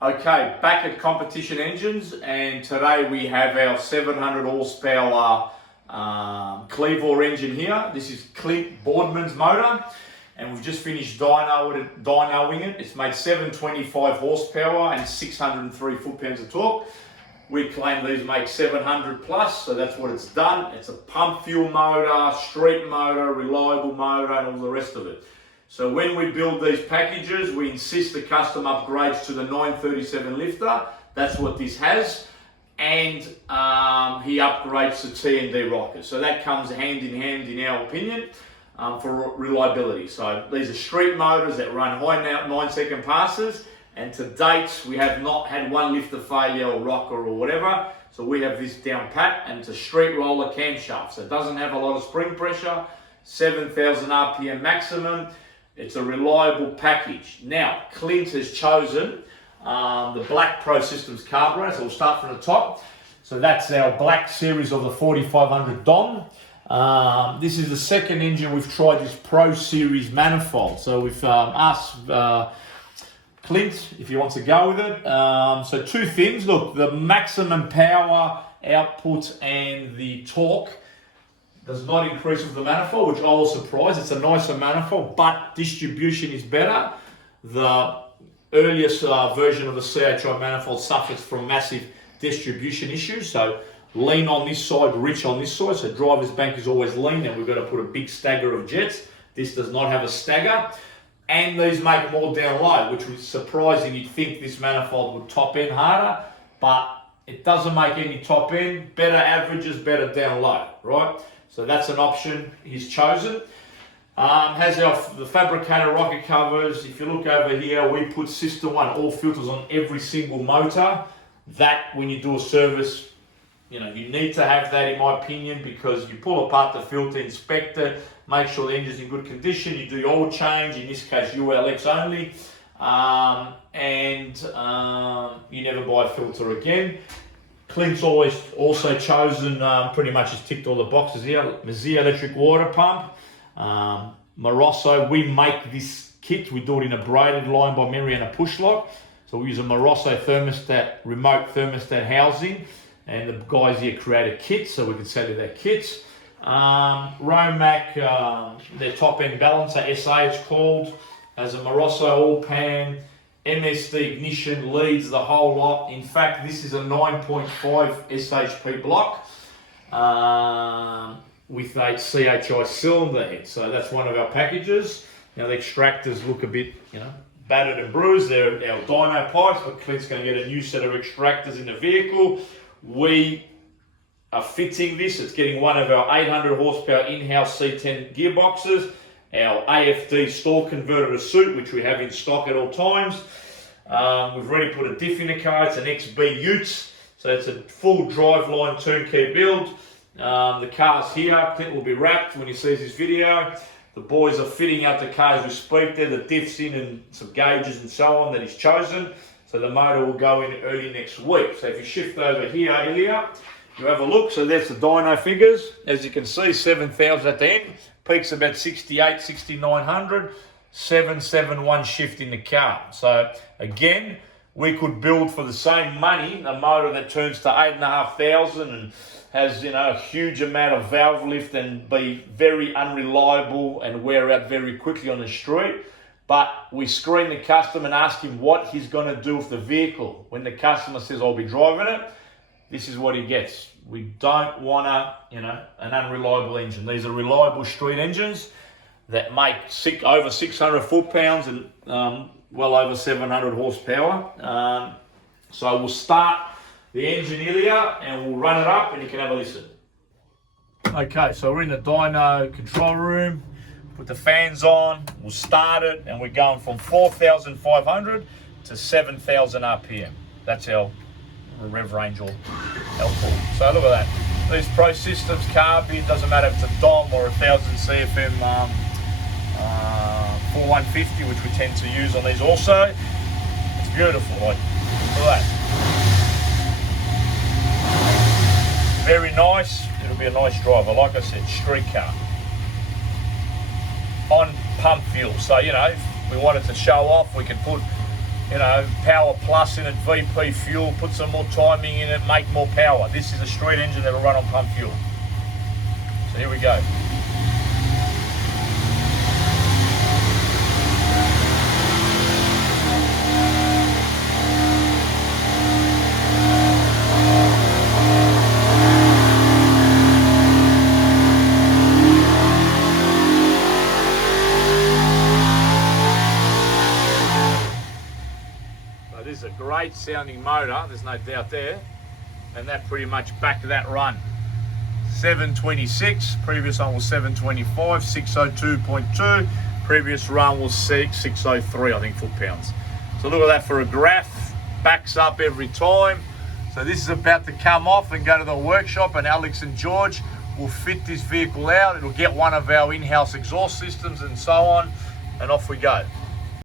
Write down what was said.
Okay, back at Competition Engines, and today we have our 700 horsepower Clevor engine here. This is Clint Boardman's motor, and we've just finished dynoing it. It's made 725 horsepower and 603 foot-pounds of torque. We claim these make 700 plus, so that's what it's done. It's a pump fuel motor, street motor, reliable motor, and all the rest of it. So when we build these packages, we insist the customer upgrades to the 937 lifter. That's what this has. And he upgrades to T&D rockers. So that comes hand in hand, in our opinion, for reliability. So these are street motors that run high 9-second passes. And to date, we have not had one lifter failure or rocker or whatever. So we have this down pat, and it's a street roller camshaft. So it doesn't have a lot of spring pressure, 7,000 RPM maximum. It's a reliable package. Now, Clint has chosen the Black Pro Systems carburetor, so we'll start from the top. So that's our Black series of the 4500 Dom. This is the second engine we've tried this Pro Series manifold. So we've asked Clint if he wants to go with it. So two things, look, the maximum power output and the torque does not increase with the manifold, which I was surprised. It's a nicer manifold, but distribution is better. The earliest version of the CHI manifold suffers from massive distribution issues. So lean on this side, rich on this side. So driver's bank is always lean, and we've got to put a big stagger of jets. This does not have a stagger. And these make more down low, which was surprising. You'd think this manifold would top end harder, but it doesn't make any top end. Better averages, better down low, right? So that's an option he's chosen. Has the fabricator rocker covers. If you look over here, we put System 1, all filters on every single motor. That, when you do a service, you need to have that, in my opinion, because you pull apart the filter, inspect it, make sure the engine's in good condition. You do your oil change, in this case ULX only, and you never buy a filter again. Clint's always also chosen, pretty much has ticked all the boxes here, Mazia electric water pump, Morosso. We make this kit, we do it in a braided line by memory and a push lock. So we use a Morosso thermostat, remote thermostat housing, and the guys here create a kit, so we can sell you that kit. Romac, their top end balancer, SA it's called, has a Morosso oil pan, MSD ignition, leads, the whole lot. In fact, this is a 9.5 SHP block with a CHI cylinder head. So that's one of our packages. Now the extractors look a bit, battered and bruised. They're our dyno pipes, but Clint's going to get a new set of extractors in the vehicle. We are fitting this. It's getting one of our 800 horsepower in-house C10 gearboxes, our AFD store converter to suit, which we have in stock at all times. We've already put a diff in the car. It's an XB Ute, so it's a full driveline turnkey build. The car's here. Clint will be wrapped when he sees this video. The boys are fitting out the car as we speak there. The diff's in and some gauges and so on that he's chosen. So the motor will go in early next week. So if you shift over here, Ilya, you have a look. So that's the dyno figures. As you can see, 7,000 at the end. Peaks about 68, 6,900. 771 shift in the car. So again, we could build for the same money a motor that turns to 8,500 and has a huge amount of valve lift and be very unreliable and wear out very quickly on the street. But we screen the customer and ask him what he's going to do with the vehicle. When the customer says, I'll be driving it, this is what he gets. We don't want an unreliable engine. These are reliable street engines that make over 600 foot-pounds and well over 700 horsepower. So we'll start the engine here and we'll run it up and you can have a listen. Okay, so we're in the dyno control room. Put the fans on, we'll start it, and we're going from 4,500 to 7,000 RPM. That's our rev range or helpful. So look at that. These Pro Systems carb, it doesn't matter if it's a Dom or 1,000 CFM 4150, which we tend to use on these also. It's beautiful, like, look at that. Very nice, it'll be a nice driver. Like I said, street car. On pump fuel, so if we wanted to show off, we could put you know, power plus in it, VP fuel, put some more timing in it, make more power. This is a street engine that'll run on pump fuel. So here we go. This is a great sounding motor, there's no doubt there, and that pretty much backed that run. 726, previous one was 725, 602.2, previous run was 603, I think, foot-pounds. So look at that for a graph, backs up every time. So this is about to come off and go to the workshop, and Alex and George will fit this vehicle out. It'll get one of our in-house exhaust systems and so on, and off we go.